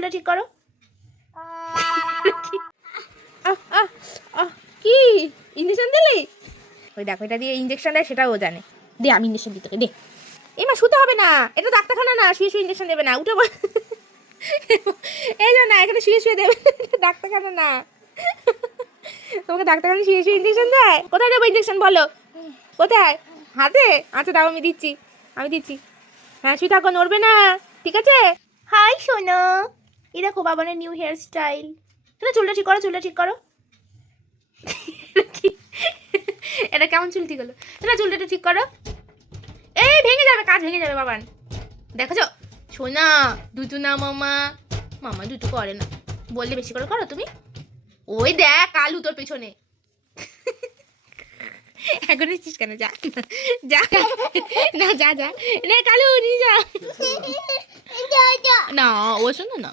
চুলটা ঠিক করো। কি ইঞ্জেকশন দিলি? ওই দেখো, এটা দিয়ে ইঞ্জেকশন দেয়, সেটাও ও জানে। দে, আমি ইঞ্জেকশন দিতে দে। এমা শুতে হবে না, এটা ডাক্তারখানা না, শুয়ে শুয়ে ইঞ্জেকশন দেবে না, উঠে এই জন্য না, এখানে শুয়ে শুয়ে দেবে, ডাক্তারখানা না। তোমাকে ডাক্তারখানা শুয়ে শুয়ে ইঞ্জেকশন দেয়? কোথায় দেবো ইঞ্জেকশন বলো? কোথায়? হাতে? আচ্ছা দাও, আমি দিচ্ছি। হ্যাঁ, শুয়ে থাকো, নড়বে না, ঠিক আছে? হাই সোনা, এই দেখো বাবানের নিউ হেয়ার স্টাইল। চুলটা ঠিক করো, চুলটা ঠিক করো। এটা কেমন চুল ঠিক হলো? চুলটা একটু ঠিক করো। এই ভেঙে যাবে, কাজ ভেঙে যাবে বাবান। দেখেছো সোনা, দুটু না মামা, মামা দুটু করে না, বললে বেশি করে করো তুমি। ওই দেখ কালু তোর পেছনে। এখন এসছিস কেন? যা যা না, যা যা না, কালু নিয়ে যা না, ও শোনো না।